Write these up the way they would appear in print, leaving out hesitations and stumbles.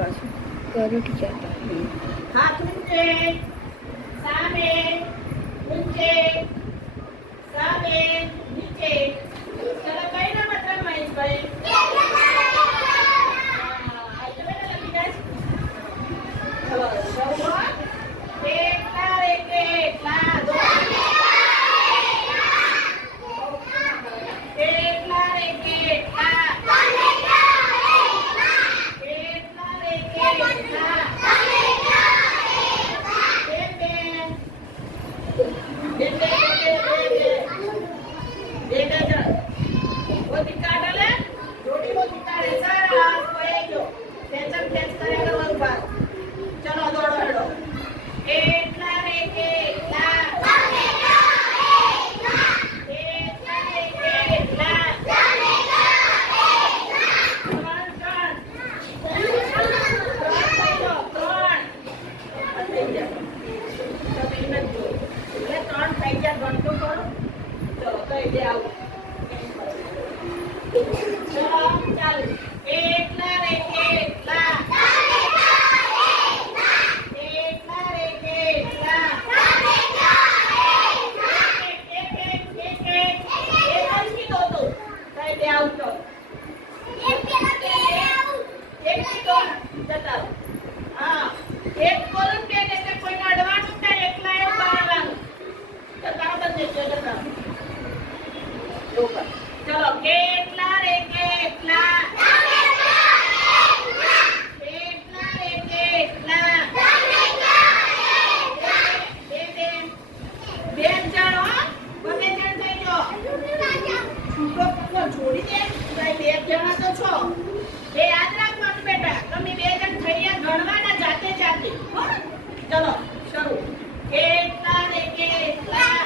પાછું ઘરેથી જતા હાથ ઊંચે સામે ઊંચે સામે નીચે ચલો કઈ નંબર ત્રણ મહેશભાઈ ચલો શરૂઆત કેટલા રે કેટલા દો કેટલા રે કેટલા કેટલા રે કેટલા ચલો કેટલા રે કેટલા કેટલા રે કેટલા બેન જાણો બને જણ થઈ ગયો છૂટો પગલો છોડી દે ભાઈ બે જણા તો છો એ યાદ રાખવાનું બેટા તમે બે જણ થઈ ગયા ગણવાના જાતે જાતે હો ચલો શરૂ કેટલા રે કેટલા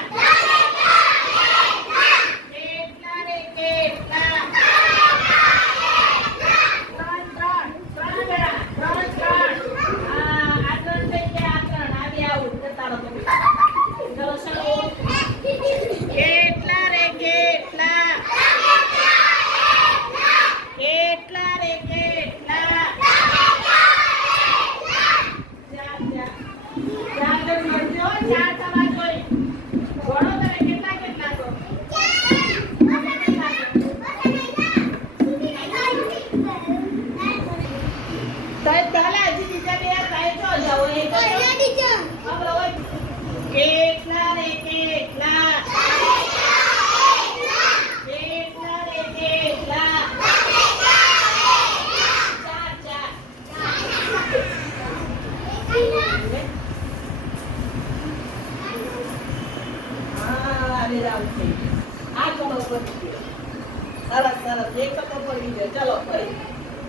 સરસ સરસ એક તો પડી ગયો ચલો ફરી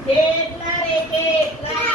કેટલા રે કેટલા